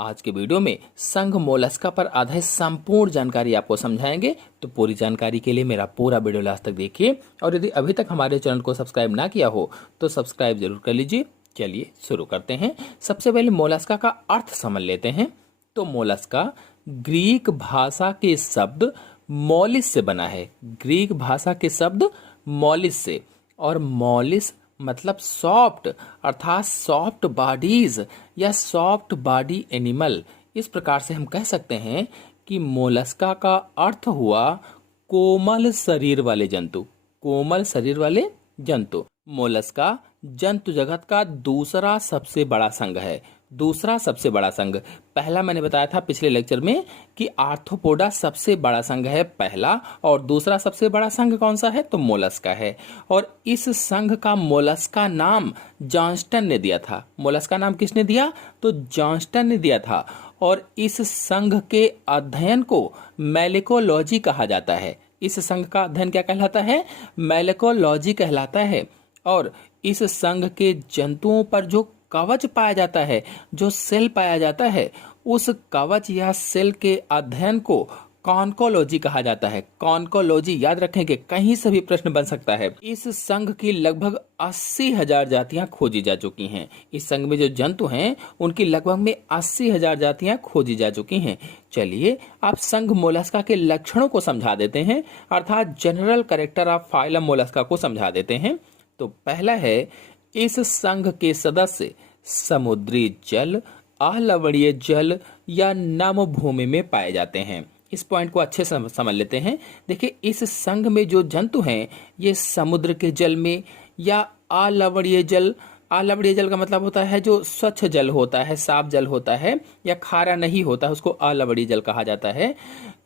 आज के वीडियो में संघ मोलस्का पर आधारित संपूर्ण जानकारी आपको समझाएंगे। तो पूरी जानकारी के लिए मेरा पूरा वीडियो लास्ट तक देखिए और यदि अभी तक हमारे चैनल को सब्सक्राइब ना किया हो तो सब्सक्राइब जरूर कर लीजिए। चलिए शुरू करते हैं। सबसे पहले मोलस्का का अर्थ समझ लेते हैं। तो मोलस्का ग्रीक भाषा के शब्द मोलिस से बना है। ग्रीक भाषा के शब्द मोलिस से, और मोलिस मतलब सॉफ्ट, अर्थात सॉफ्ट बॉडीज या सॉफ्ट बॉडी एनिमल। इस प्रकार से हम कह सकते हैं कि मोलस्का का अर्थ हुआ कोमल शरीर वाले जंतु। कोमल शरीर वाले जंतु। मोलस्का जंतु जगत का दूसरा सबसे बड़ा संघ है। दूसरा सबसे बड़ा संघ। पहला मैंने बताया था पिछले लेक्चर में कि आर्थ्रोपोडा सबसे बड़ा संघ है पहला, और दूसरा सबसे बड़ा संघ कौन सा है तो मोलस्का है। और इस संघ का मोलस्का नाम जॉन्स्टन ने दिया था। मोलस्का नाम किसने दिया तो जॉन्स्टन ने दिया था। और इस संघ के अध्ययन को मैलेकोलॉजी कहा जाता है। इस संघ का अध्ययन क्या कहलाता है मैलेकोलॉजी कहलाता है। और इस संघ के जंतुओं पर जो कवच पाया जाता है, जो सेल पाया जाता है, उस कवच या सेल के अध्ययन को कॉन्कोलॉजी कहा जाता है। कॉन्कोलॉजी याद रखेंगे, कहीं से भी प्रश्न बन सकता है। इस संघ की लगभग 80,000 जातियां खोजी जा चुकी हैं। इस संघ में जो जंतु हैं उनकी लगभग में 80,000 जातियां खोजी जा चुकी हैं। चलिए आप संघ मोलस्का के लक्षणों को समझा देते हैं, अर्थात general character of phylum Mollusca को समझा देते हैं। तो पहला है, इस संघ के सदस्य समुद्री जल, अलवणीय जल या नम भूमि में पाए जाते हैं। इस पॉइंट को अच्छे से समझ लेते हैं। देखिए, इस संघ में जो जंतु हैं ये समुद्र के जल में या अलवणीय जल, अलवणीय जल का मतलब होता है जो स्वच्छ जल होता है, साफ जल होता है या खारा नहीं होता है, उसको अलवणीय जल कहा जाता है,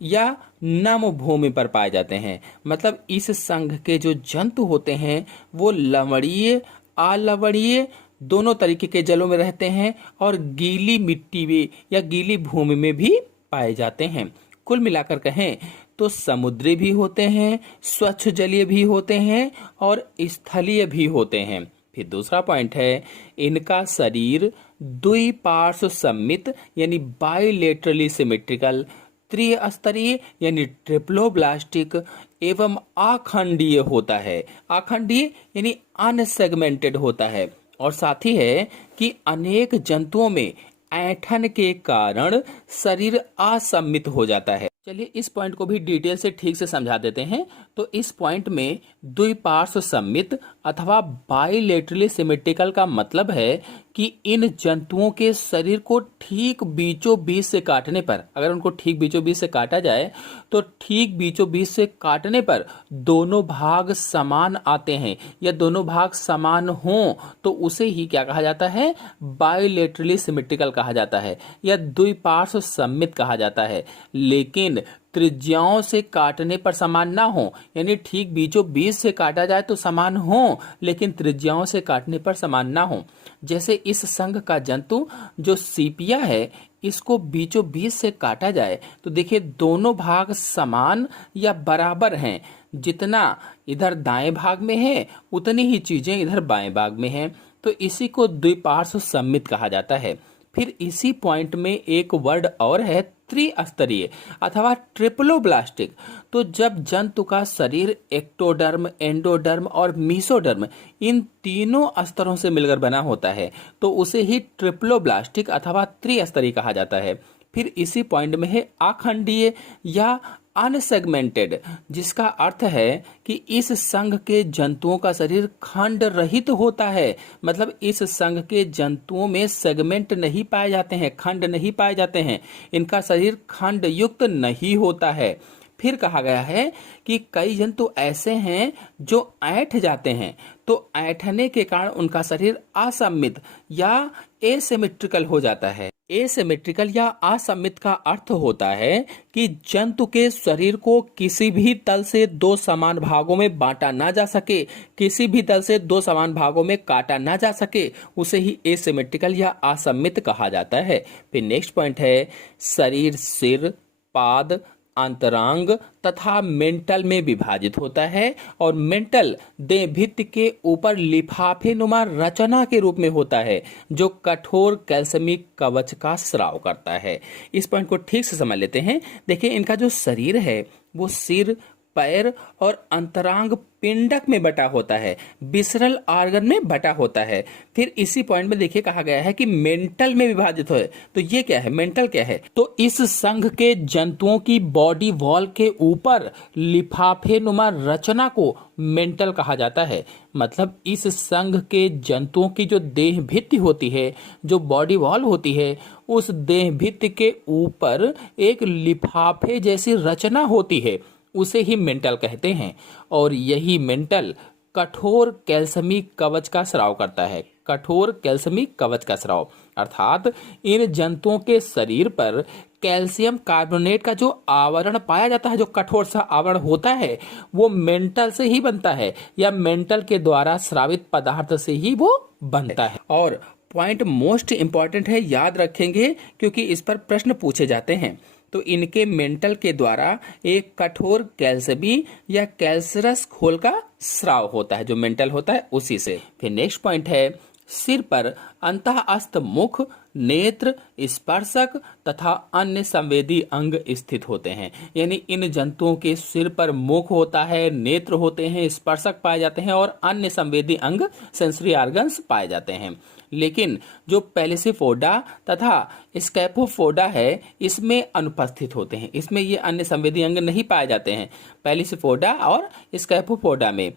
या नम भूमि पर पाए जाते हैं। मतलब इस संघ के जो जंतु होते हैं वो लवणीय, अलवणीय दोनों तरीके के जलों में रहते हैं और गीली मिट्टी में या गीली भूमि में भी पाए जाते हैं। कुल मिलाकर कहें तो समुद्री भी होते हैं, स्वच्छ जलीय भी होते हैं और स्थलीय भी होते हैं। फिर दूसरा पॉइंट है, इनका शरीर द्विपार्श्व सममित यानी बाइलेटरली सिमेट्रिकल, त्रिस्तरीय यानी ट्रिप्लोब्लास्टिक एवं अखंडीय होता है। अखंडीय यानी अनसेगमेंटेड होता है। और साथ ही है कि अनेक जंतुओं में ऐंठन के कारण शरीर असममित हो जाता है। चलिए इस पॉइंट को भी डिटेल से ठीक से समझा देते हैं। तो इस पॉइंट में द्विपार्श्व सममित अथवा बाइलेटरली सिमेट्रिकल का मतलब है कि इन जंतुओं के शरीर को ठीक बीचों बीच से काटने पर, अगर उनको ठीक बीचों बीच से काटा जाए तो ठीक बीचों बीच से काटने पर दोनों भाग समान आते हैं या दोनों भाग समान हों तो उसे ही क्या कहा जाता है बाइलेटरली सिमेट्रिकल कहा जाता है या द्विपार्श्व सममित कहा जाता है। लेकिन त्रिज्याओं से काटने पर समान ना हो, यानी ठीक बीचों बीच से काटा जाए तो समान हो लेकिन त्रिज्याओं से काटने पर समान ना हो। जैसे इस संघ का जंतु जो सीपिया है, इसको बीचों बीच से काटा जाए तो देखिए दोनों भाग समान या बराबर हैं। जितना इधर दाएं भाग में है उतनी ही चीजें इधर बाएं भाग में हैं। तो इसी को द्विपार्श्व सममित कहा जाता है। फिर इसी पॉइंट में एक वर्ड और है, त्रिस्तरीय अथवा ट्रिप्लोब्लास्टिक। तो जब जंतु का शरीर एक्टोडर्म, एंडोडर्म और मीसोडर्म इन तीनों स्तरों से मिलकर बना होता है तो उसे ही ट्रिप्लोब्लास्टिक अथवा त्रिस्तरीय कहा जाता है। फिर इसी पॉइंट में है अखंडीय या अनसेगमेंटेड, जिसका अर्थ है कि इस संघ के जंतुओं का शरीर खंड रहित होता है। मतलब इस संघ के जंतुओं में सेगमेंट नहीं पाए जाते हैं, खंड नहीं पाए जाते हैं, इनका शरीर खंड युक्त नहीं होता है। फिर कहा गया है कि कई जंतु ऐसे हैं जो ऐंठ जाते हैं, तो ऐंठने के कारण उनका शरीर असममित या एसिमेट्रिकल हो जाता है। एसिमेट्रिकल या असममित का अर्थ होता है कि जंतु के शरीर को किसी भी तल से दो समान भागों में बांटा ना जा सके, किसी भी तल से दो समान भागों में काटा ना जा सके, उसे ही एसिमेट्रिकल या असममित कहा जाता है। फिर नेक्स्ट पॉइंट है, शरीर सिर, पाद, अंतरांग तथा मेंटल में विभाजित होता है और मेंटल देह भित्ति के ऊपर लिफाफे नुमा रचना के रूप में होता है जो कठोर कैल्शियमी कवच का स्राव करता है। इस पॉइंट को ठीक से समझ लेते हैं। देखिए, इनका जो शरीर है वो सिर, पैर और अंतरांग पिंडक में बटा होता है, विसरल ऑर्गन में बटा होता है। फिर इसी पॉइंट में देखिए कहा गया है कि मेंटल में विभाजित है। तो ये क्या है, मेंटल क्या है? तो इस संघ के जंतुओं की बॉडी वॉल के ऊपर लिफाफे नुमा रचना को मेंटल कहा जाता है। मतलब इस संघ के जंतुओं की जो देह भित्ति होती है, जो बॉडी वॉल होती है, उस देह भित्ति के ऊपर एक लिफाफे जैसी रचना होती है, उसे ही मेंटल कहते हैं। और यही मेंटल कठोर कैल्शियमी कवच का स्राव करता है। कठोर कैल्शियमी कवच का स्राव अर्थात इन जंतुओं के शरीर पर कैल्शियम कार्बोनेट का जो आवरण पाया जाता है, जो कठोर सा आवरण होता है, वो मेंटल से ही बनता है या मेंटल के द्वारा स्रावित पदार्थ से ही वो बनता है। और पॉइंट मोस्ट इंपॉर्टेंट है, याद रखेंगे क्योंकि इस पर प्रश्न पूछे जाते हैं। तो इनके मेंटल के द्वारा एक कठोर कैल्शियमी या कैल्सरस घोल का स्राव होता है, जो मेंटल होता है उसी से। फिर नेक्स्ट पॉइंट है, सिर पर अंतःस्थ मुख, नेत्र, स्पर्शक तथा अन्य संवेदी अंग स्थित होते हैं। यानी इन जंतुओं के सिर पर मुख होता है, नेत्र होते हैं, स्पर्शक पाए जाते हैं और अन्य संवेदी अंग सेंसरी ऑर्गन्स पाए जाते हैं। लेकिन जो पेलिसिफोडा तथा स्कैपोफोडा है, इसमें अनुपस्थित होते हैं। इसमें ये अन्य संवेदी अंग नहीं पाए जाते हैं। पेलिसिफोडा और स्कैपोफोडा में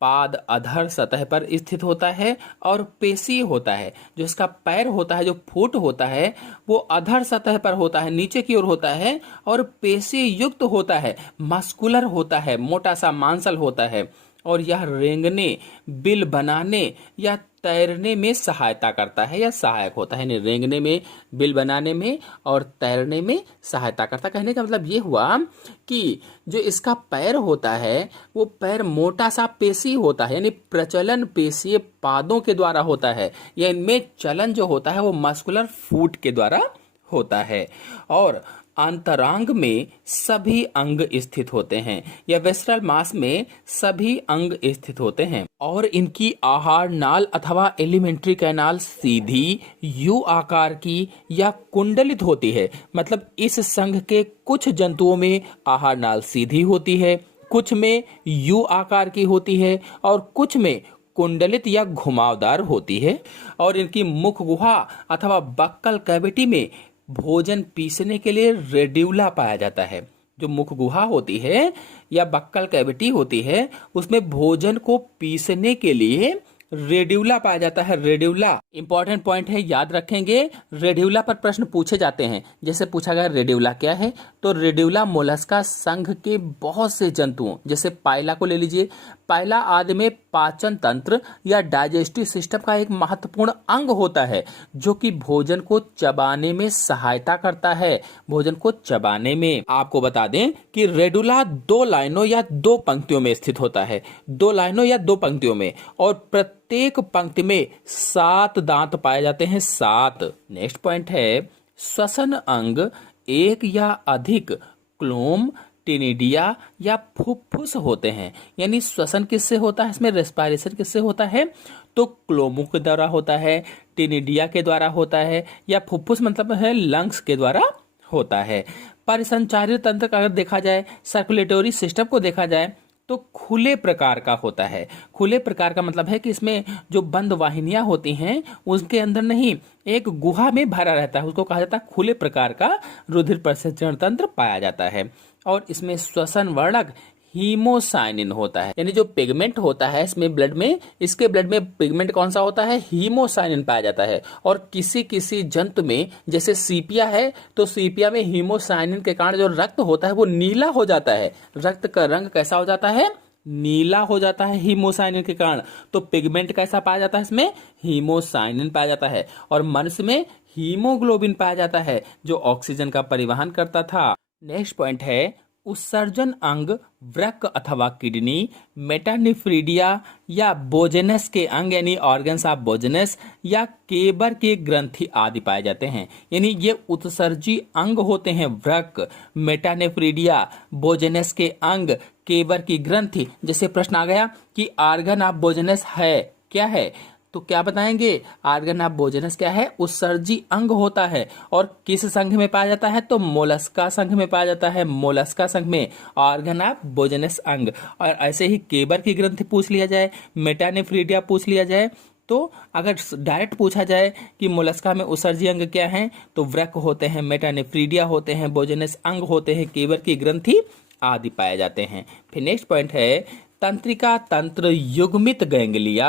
पाद अधर सतह पर स्थित होता है और पेशी होता है। जो इसका पैर होता है, जो फुट होता है, वो अधर सतह पर होता है, नीचे की ओर होता है और पेशी युक्त होता है, मस्कुलर होता है, मोटा सा मांसल होता है और यह रेंगने, बिल बनाने या तैरने में सहायता करता है या सहायक होता है। रेंगने में, बिल बनाने में और तैरने में सहायता करता है। कहने का मतलब ये हुआ कि जो इसका पैर होता है वो पैर मोटा सा पेशी होता है, यानी प्रचलन पेशीय पादों के द्वारा होता है, या इनमें चलन जो होता है वो मस्कुलर फूट के द्वारा होता है। और अंतरांग में सभी अंग स्थित होते हैं या वेस्ट्रल मास में सभी अंग स्थित होते हैं और इनकी आहार नाल अथवा एलिमेंट्री कैनाल सीधी यू आकार की या कुंडलित होती है। मतलब इस संघ के कुछ जंतुओं में आहार नाल सीधी होती है, कुछ में यू आकार की होती है और कुछ में कुंडलित या घुमावदार होती है। और इनकी मुख गुहा अथवा बक्कल कैविटी में भोजन पीसने के लिए रेड्यूला पाया जाता है। जो मुख गुहा होती है या बक्कल कैविटी होती है, उसमें भोजन को पीसने के लिए रेड्यूला पाया जाता है। रेड्यूला इंपॉर्टेंट पॉइंट है, याद रखेंगे। रेड्यूला पर प्रश्न पूछे जाते हैं। जैसे पूछा गया रेड्यूला क्या है, तो रेड्यूला मोलस्का संघ के बहुत से जंतुओं, जैसे पाइला को ले लीजिए। पाइला आदि में पाचन तंत्र या डाइजेस्टिव सिस्टम का एक महत्वपूर्ण अंग होता है जो कि भोजन को चबाने में सहायता करता है। भोजन को चबाने में आपको बता दें कि रेड्यूला 2 लाइनों या 2 पंक्तियों में स्थित होता है। 2 लाइनों या 2 पंक्तियों में, और प्रत्येक पंक्ति में 7 दांत पाए जाते हैं। 7। नेक्स्ट पॉइंट है, श्वसन अंग एक या अधिक क्लोम, टिनिडिया या फुफ्फुस होते हैं। यानी श्वसन किससे होता है, इसमें रेस्पिरेशन किससे होता है, तो क्लोमों के द्वारा होता है, टिनिडिया के द्वारा होता है, या फुफ्फुस मतलब है लंग्स के द्वारा होता है। परिसंचारी तंत्र का अगर देखा जाए, सर्कुलेटरी सिस्टम को देखा जाए, तो खुले प्रकार का होता है। खुले प्रकार का मतलब है कि इसमें जो बंद वाहिनियां होती हैं उसके अंदर नहीं, एक गुहा में भरा रहता है, उसको कहा जाता है खुले प्रकार का रुधिर परिसंचरण तंत्र पाया जाता है। और इसमें श्वसन वर्णक हीमोसाइनिन होता है, यानी जो पिगमेंट होता है इसमें ब्लड में, इसके ब्लड में पिगमेंट कौन सा होता है, हीमोसाइनिन पाया जाता है। और किसी किसी जंतु में, जैसे सीपिया है, तो सीपिया में हीमोसाइनिन के कारण जो रक्त होता है वो नीला हो जाता है। रक्त का रंग कैसा हो जाता है, नीला हो जाता है हीमोसाइनिन के कारण। तो पिगमेंट कैसा पाया जाता है, इसमें हीमोसाइनिन पाया जाता है। और मनुष्य में हीमोग्लोबिन पाया जाता है जो ऑक्सीजन का परिवहन करता था। नेक्स्ट पॉइंट है, उत्सर्जन अंग वृक्क अथवा किडनी, मेटानेफ्रीडिया या बोजेनस के अंग यानी ऑर्गन्स ऑफ बोजेनस या केबर के ग्रंथि आदि पाए जाते हैं। यानी ये उत्सर्जी अंग होते हैं वृक्क, मेटानेफ्रीडिया, बोजेनस के अंग, केबर की ग्रंथि। जैसे प्रश्न आ गया कि ऑर्गन ऑफ बोजेनस है क्या है, तो क्या बताएंगे? ऑर्गन ऑफ बोजेनस क्या है? उत्सर्जी अंग होता है। और किस संघ में पाया जाता है? तो मोलस्का संघ में पाया जाता है। मोलस्का संघ में ऑर्गन ऑफ बोजेनस अंग। और ऐसे ही केबर की ग्रंथि पूछ लिया जाए, मेटानेफ्रीडिया पूछ लिया जाए, तो अगर डायरेक्ट पूछा जाए कि मोलस्का में उत्सर्जी अंग क्या है, तो वृक्क होते हैं, मेटानेफ्रीडिया होते हैं, बोजेनस अंग होते हैं, केबर की ग्रंथि आदि पाए जाते हैं। फिर नेक्स्ट पॉइंट है तंत्रिका तंत्र युग्मित गैंग्लिया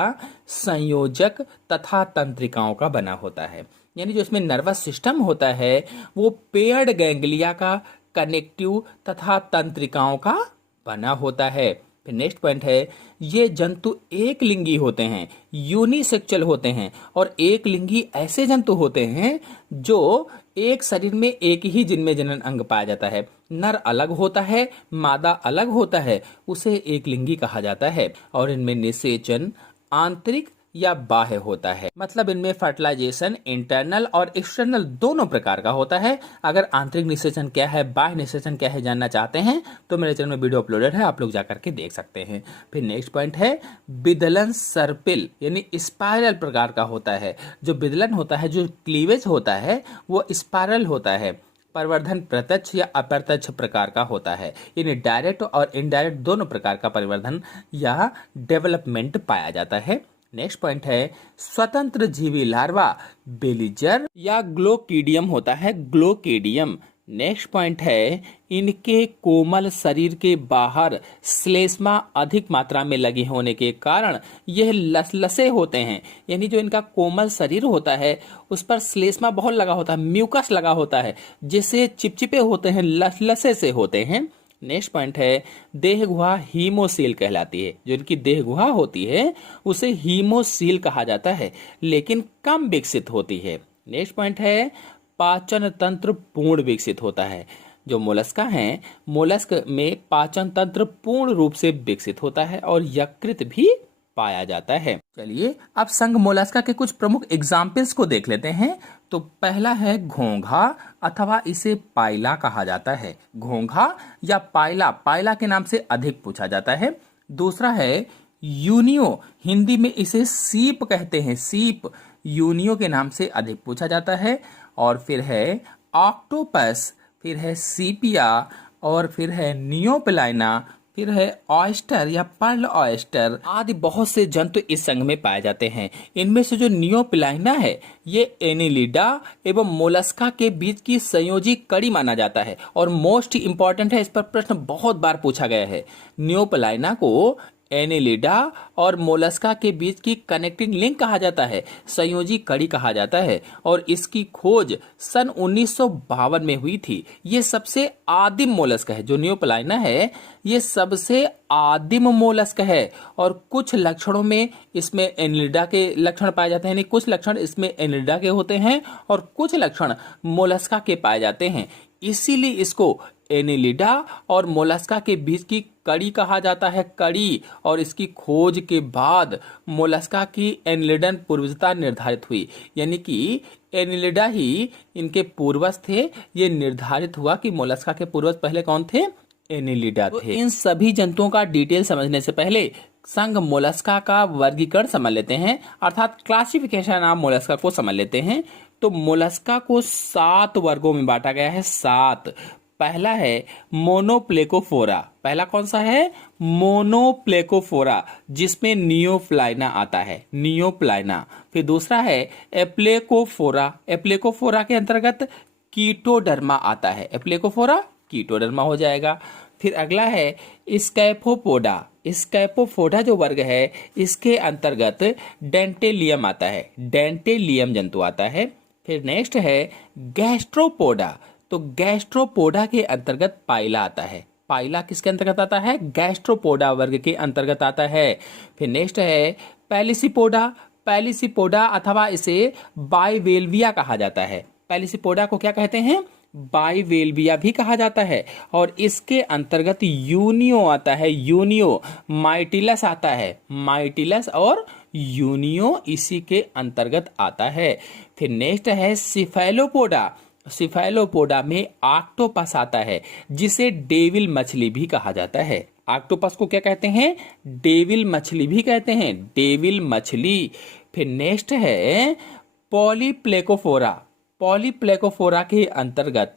संयोजक तथा तंत्रिकाओं का बना होता है। यानी जो इसमें नर्वस सिस्टम होता है वो पेयर्ड गैंग्लिया का, कनेक्टिव तथा तंत्रिकाओं का बना होता है। फिर नेक्स्ट पॉइंट है ये जंतु एक लिंगी होते हैं, यूनिसेक्सुअल होते हैं। और एक लिंगी ऐसे जंतु होते हैं जो एक शरीर में एक ही जिनमें जनन अंग पाया जाता है। नर अलग होता है, मादा अलग होता है, उसे एक लिंगी कहा जाता है। और इनमें निषेचन आंतरिक या बाह्य होता है, मतलब इनमें फर्टिलाइजेशन इंटरनल और एक्सटर्नल दोनों प्रकार का होता है। अगर आंतरिक निषेचन क्या है, बाह्य निषेचन क्या है जानना चाहते हैं तो मेरे चैनल में वीडियो अपलोडेड है, आप लोग जाकर के देख सकते हैं। फिर नेक्स्ट पॉइंट है विदलन सर्पिल, यानी स्पाइरल प्रकार का होता है। जो विदलन होता है, जो क्लीवेज होता है वो स्पाइरल होता है। परिवर्धन प्रत्यक्ष या अप्रत्यक्ष प्रकार का होता है, यानी डायरेक्ट और इनडायरेक्ट दोनों प्रकार का परिवर्धन या डेवलपमेंट पाया जाता है। नेक्स्ट पॉइंट है स्वतंत्र जीवी लार्वा बेलीजर या ग्लोकीडियम होता है, ग्लोकेडियम। नेक्स्ट पॉइंट है इनके कोमल शरीर के बाहर श्लेष्मा अधिक मात्रा में लगे होने के कारण यह लसलसे होते हैं। यानी जो इनका कोमल शरीर होता है उस पर श्लेष्मा बहुत लगा होता है, म्यूकस लगा होता है, जिससे चिपचिपे होते हैं, लसलसे से होते हैं। नेक्स्ट पॉइंट है देह गुहा हीमोसील कहलाती है। जो इनकी देह गुहा होती है उसे हीमोसील कहा जाता है, लेकिन कम विकसित होती है। नेक्स्ट पॉइंट है पाचन तंत्र पूर्ण विकसित होता है। जो मोलस्का हैं, मोलस्क में पाचन तंत्र पूर्ण रूप से विकसित होता है और यकृत भी पाया जाता है। चलिए अब संघ मोलस्का के कुछ प्रमुख एग्जाम्पल्स को देख लेते हैं। तो पहला है घोंघा अथवा इसे पाइला कहा जाता है। घोंघा या पाइला, पाइला के नाम से अधिक पूछा जाता है। दूसरा है यूनियो, हिंदी में इसे सीप कहते हैं, सीप, यूनियो के नाम से अधिक पूछा जाता है। और फिर है ऑक्टोपस, फिर है सीपिया, और फिर है नियोप्लाइना, फिर है ऑयस्टर या पर्ल ऑयस्टर आदि बहुत से जंतु इस संघ में पाए जाते हैं। इनमें से जो नियोप्लाइना है ये एनिलिडा एवं मोलस्का के बीच की संयोजी कड़ी माना जाता है और मोस्ट इंपॉर्टेंट है, इस पर प्रश्न बहुत बार पूछा गया है। नियोप्लाइना को एनिलिडा और मोलस्का के बीच की कनेक्टिंग लिंक कहा जाता है, संयोजी कड़ी कहा जाता है। और इसकी खोज सन 1952 में हुई थी। ये सबसे आदिम मोलस्क है, जो नियोप्लाइना है ये सबसे आदिम मोलस्क है। और कुछ लक्षणों में इसमें एनिलिडा के लक्षण पाए जाते हैं, यानी कुछ लक्षण इसमें एनिलिडा के होते हैं और कुछ लक्षण मोलस्का के पाए जाते हैं। इसीलिए इसको एनिलिडा और मोलस्का के बीच की कड़ी कहा जाता है, कड़ी। और इसकी खोज के बाद मोलस्का की एनिलिडन पूर्वजता निर्धारित हुई, यानी कि एनिलिडा ही इनके पूर्वज थे। ये निर्धारित हुआ कि मोलस्का के पूर्वज पहले कौन थे? एनिलिडा थे। तो इन सभी जंतुओं का डिटेल समझने से पहले संघ मोलस्का का वर्गीकरण समझ लेते हैं, अर्थात क्लासिफिकेशन ऑफ मोलस्का को समझ लेते हैं। तो मोलस्का को 7 वर्गों में बांटा गया है, 7। पहला है मोनोप्लेकोफोरा। पहला कौन सा है? मोनोप्लेकोफोरा, जिसमें नियोप्लाइना आता है, नियोप्लाइना। फिर दूसरा है एप्लेकोफोरा। एप्लेकोफोरा के अंतर्गत कीटोडर्मा आता है, एप्लेकोफोरा कीटोडर्मा हो जाएगा। फिर अगला है स्कैफोपोडा। स्कैफोपोडा जो वर्ग है इसके अंतर्गत डेंटेलियम आता है, डेंटेलियम जंतु आता है। फिर नेक्स्ट है गैस्ट्रोपोडा। तो गैस्ट्रोपोडा के अंतर्गत पाइला आता है। पाइला किसके अंतर्गत आता है? गैस्ट्रोपोडा वर्ग के अंतर्गत आता है। फिर नेक्स्ट है पैलिसिपोडा। पैलिसिपोडा अथवा इसे बाइवेल्विया कहा जाता है। पैलिसिपोडा को क्या कहते हैं? बाइवेल्विया भी कहा जाता है, और इसके अंतर्गत यूनियो आता है, यूनियो, माइटिलस आता है, माइटिलस और यूनियो इसी के अंतर्गत आता है। फिर नेक्स्ट है सिफेलोपोडा। सिफेलोपोडा में ऑक्टोपस आता है, जिसे डेविल मछली भी कहा जाता है। ऑक्टोपस को क्या कहते हैं? डेविल मछली भी कहते हैं, डेविल मछली। फिर नेक्स्ट है पॉलीप्लेकोफोरा। पॉलीप्लेकोफोरा के अंतर्गत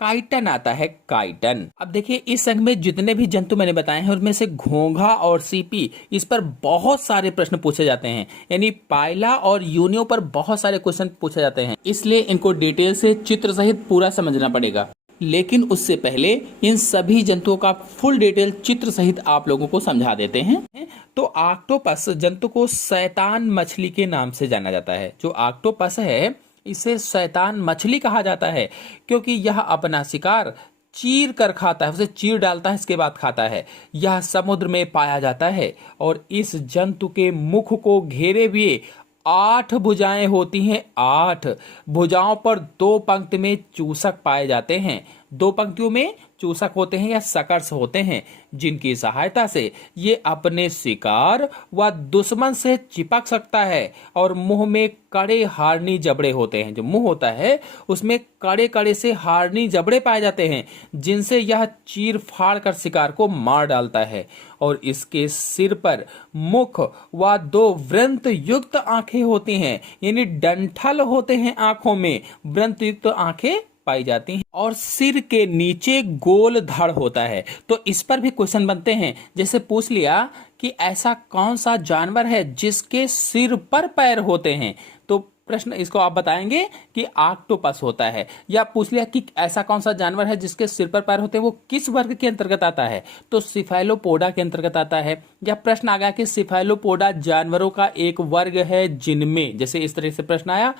काइटन आता है, काइटन। अब देखिए इस संघ में जितने भी जंतु मैंने बताए हैं उनमें से घोंघा और सीपी, इस पर बहुत सारे प्रश्न पूछे जाते हैं, यानी पाइला और यूनियो पर बहुत सारे क्वेश्चन पूछे जाते हैं, इसलिए इनको डिटेल से चित्र सहित पूरा समझना पड़ेगा। लेकिन उससे पहले इन सभी जंतुओं का फुल डिटेल चित्र सहित आप लोगों को समझा देते हैं। तो ऑक्टोपस जंतु को शैतान मछली के नाम से जाना जाता है। जो ऑक्टोपस है इसे शैतान मछली कहा जाता है, क्योंकि यह अपना शिकार चीर कर खाता है, उसे चीर डालता है, इसके बाद खाता है। यह समुद्र में पाया जाता है और इस जंतु के मुख को घेरे हुए 8 भुजाएं होती हैं। 8 भुजाओं पर 2 पंक्ति में चूसक पाए जाते हैं। 2 पंक्तियों में चूसक होते हैं या सकर्स होते हैं, जिनकी सहायता से ये अपने शिकार व दुश्मन से चिपक सकता है। और मुंह में कड़े हार्नी जबड़े होते हैं। जो मुंह होता है उसमें कड़े कड़े से हार्नी जबड़े पाए जाते हैं, जिनसे यह चीर फाड़ कर शिकार को मार डालता है। और इसके सिर पर मुख व 2 वृंत युक्त आंखें होती हैं, यानी डंठल होते हैं आंखों में, वृंत युक्त आंखें पाई जाती हैं। और सिर के नीचे गोल धड़ होता है। तो इस पर भी क्वेश्चन बनते हैं, जैसे पूछ लिया कि ऐसा कौन सा जानवर है जिसके सिर पर पैर होते हैं, तो प्रश्न इसको आप बताएंगे कि ऑक्टोपस होता है। या पूछ लिया कि ऐसा कौन सा जानवर है जिसके सिर पर पैर होते हैं, वो किस वर्ग के अंतर्गत आता है, तो सिफेलोपोडा के अंतर्गत आता है। या प्रश्न आ गया कि सिफेलोपोडा जानवरों का एक वर्ग है जिनमें, जैसे इस तरह से प्रश्न आया।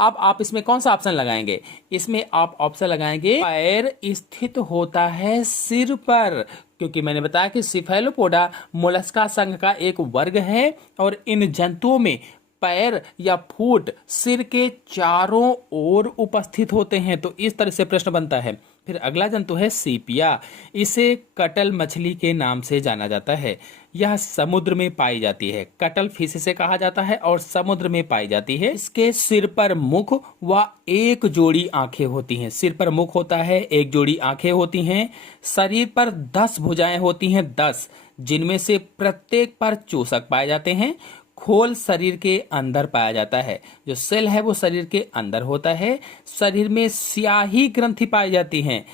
अब आप इसमें कौन सा ऑप्शन लगाएंगे? इसमें आप ऑप्शन लगाएंगे पैर स्थित होता है सिर पर, क्योंकि मैंने बताया कि सिफेलोपोडा मोलस्का संघ का एक वर्ग है और इन जंतुओं में पैर या फूट सिर के चारों ओर उपस्थित होते हैं। तो इस तरह से प्रश्न बनता है। फिर अगला जंतु है सीपिया। इसे कटल मछली के नाम से जाना जाता है। यह समुद्र में पाई जाती है, कटल फिश से कहा जाता है और समुद्र में पाई जाती है। इसके सिर पर मुख व 1 जोड़ी आंखें होती हैं। सिर पर मुख होता है, 1 जोड़ी आंखें होती हैं। शरीर पर 10 भुजाएं होती हैं, 10, जिनमें से प्रत्येक पर चूसक पाए जाते हैं। खोल शरीर के अंदर पाया जाता है। जो सेल है वो शरीर के अंदर होता है। शरीर में स्याही ग्रंथि पाई जाती हैं।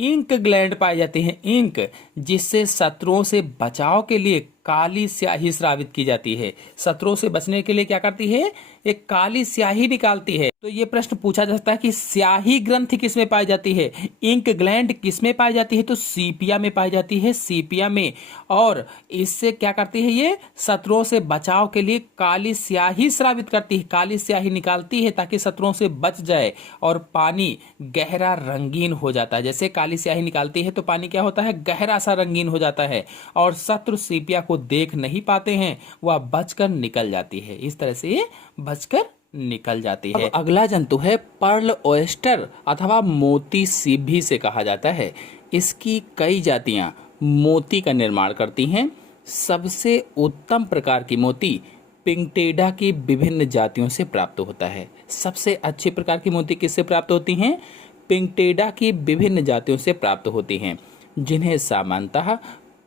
इंक ग्लैंड पाई जाती हैं, इंक, जिससे शत्रुओं से बचाव के लिए काली स्याही स्रावित की जाती है। शत्रुओं से बचने के लिए क्या करती है? एक काली स्याही निकालती है। तो ये प्रश्न पूछा जा सकता है कि स्याही ग्रंथि किस में पाई जाती है, इंक ग्लैंड किस में पाई जाती है, तो सीपिया में पाई जाती है, सीपिया में। और इससे क्या करती है? ये शत्रुओं से बचाव के लिए काली स्याही स्रावित करती है, काली स्याही निकालती है ताकि शत्रुओं से बच जाए। और पानी गहरा रंगीन हो जाता है। जैसे काली स्याही निकालती है तो पानी क्या होता है? गहरा सा रंगीन हो जाता है और शत्रु सीपिया को देख नहीं पाते हैं, वह बचकर निकल जाती है। इस तरह से ये बचकर निकल जाती है। अगला जंतु है पर्ल ओयस्टर अथवा मोती सीप भी से कहा जाता है। इसकी कई जातियां मोती का निर्माण करती हैं। सबसे उत्तम प्रकार की मोती पिंगटेडा की विभिन्न जातियों से प्राप्त होता है। सबसे अच्छे प्रकार की मोती किससे प्राप्त होती हैं? पिंगटेडा की विभिन्न जातियों से प्राप्त होती हैं, जिन्हें सामान्यतः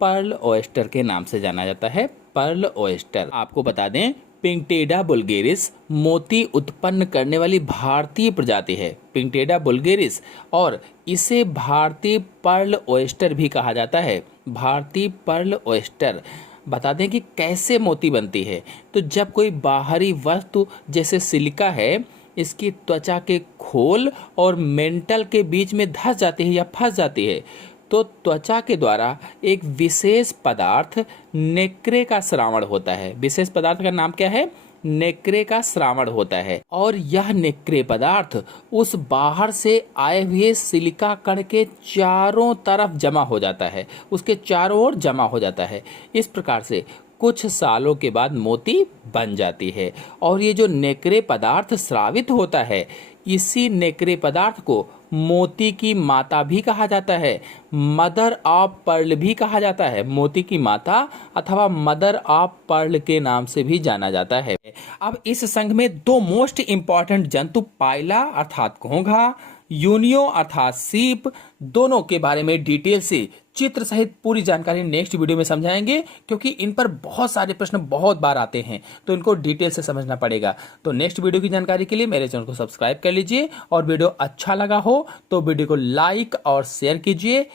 पर्ल ओयस्टर के नाम से जाना जाता है। Pearl oyster. आपको बता दें पिंगटेडा बुल्गेरिस मोती उत्पन्न करने वाली भारतीय प्रजाति है, पिंगटेडा बुल्गेरिस, और इसे भारतीय पर्ल ओयस्टर भी कहा जाता है। भारतीय पर्ल ओयस्टर। बता दें कि कैसे मोती बनती है। तो जब कोई बाहरी वस्तु जैसे सिलिका है इसकी त्वचा के खोल और मेंटल के बीच में धंस जाती है या फंस जाती है, तो त्वचा के द्वारा एक विशेष पदार्थ नेक्रे का श्रावण होता है। विशेष पदार्थ का नाम क्या है? नेक्रे का श्रावण होता है। और यह नेक्रे पदार्थ उस बाहर से आए हुए सिलिका कण के चारों तरफ जमा हो जाता है, उसके चारों ओर जमा हो जाता है। इस प्रकार से कुछ सालों के बाद मोती बन जाती है। और ये जो नेक्रे पदार्थ स्रावित होता है, इसी नेक्रे पदार्थ को मोती की माता भी कहा जाता है, मदर ऑफ पर्ल भी कहा जाता है। मोती की माता अथवा मदर ऑफ पर्ल के नाम से भी जाना जाता है। अब इस संघ में दो मोस्ट इंपॉर्टेंट जंतु पाइला अर्थात घोंघा, यूनियो अर्थात सीप, दोनों के बारे में डिटेल से चित्र सहित पूरी जानकारी नेक्स्ट वीडियो में समझाएंगे, क्योंकि इन पर बहुत सारे प्रश्न बहुत बार आते हैं, तो इनको डिटेल से समझना पड़ेगा। तो नेक्स्ट वीडियो की जानकारी के लिए मेरे चैनल को सब्सक्राइब कर लीजिए, और वीडियो अच्छा लगा हो तो वीडियो को लाइक और शेयर कीजिए।